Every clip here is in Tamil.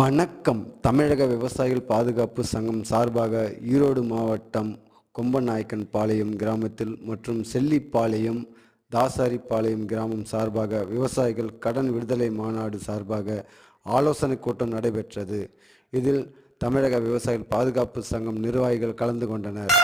வணக்கம். தமிழக விவசாயிகள் பாதுகாப்பு சங்கம் சார்பாக ஈரோடு மாவட்டம் கொம்பநாயக்கன்பாளையம் கிராமத்தில் மற்றும் செல்லிப்பாளையம், தாசாரிபாளையம் கிராமம் சார்பாக விவசாயிகள் கடன் விடுதலை மாநாடு சார்பாக ஆலோசனை கூட்டம் நடைபெற்றது. இதில் தமிழக விவசாயிகள் பாதுகாப்பு சங்கம் நிர்வாகிகள் கலந்து கொண்டனர்.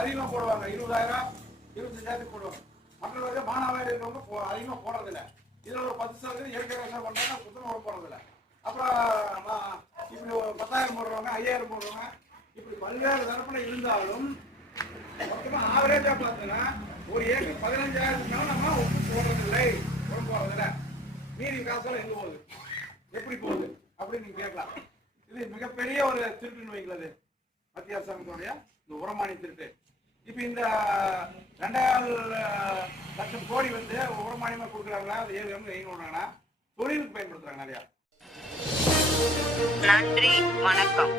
அதிகமாக போடுவாங்க. 20,000 25,000 போடுவாங்க. மற்ற மானாவாரி இருக்கவங்க அதிகமாக போடுறதில்ல. இதில் ஒரு 10% இயற்கை விவசாயம் பண்ணுறாங்க, சுத்தமாக போடுறதில்ல. அப்புறம் இப்படி ஒரு 10,000 போடுறவங்க, 5,000 போடுறவங்க, இப்படி பல்வேறு தரப்பில் இருந்தாலும் மொத்தமாக ஆவரேஜாக பார்த்தீங்கன்னா ஒரு ஏக்கர் 15,000 நம்ம ஒப்பு போடுறதில்லை, உரம் போடுறதில்ல. மீறி காசெல்லாம் எங்கே போகுது, எப்படி போகுது அப்படின்னு நீங்கள் கேட்கலாம். இது மிகப்பெரிய ஒரு திருட்டுன்னு வைக்கிறது மத்திய அரசாங்கத்துடைய இந்த உரமானி திருட்டு. இப்போ இந்த 2,00,000 கோடி உரமானியமாக கொடுக்குறாங்களா, அது ஏழு விடுறாங்கன்னா தொழிலுக்கு பயன்படுத்துறாங்க நிறையா. நன்றி, வணக்கம்.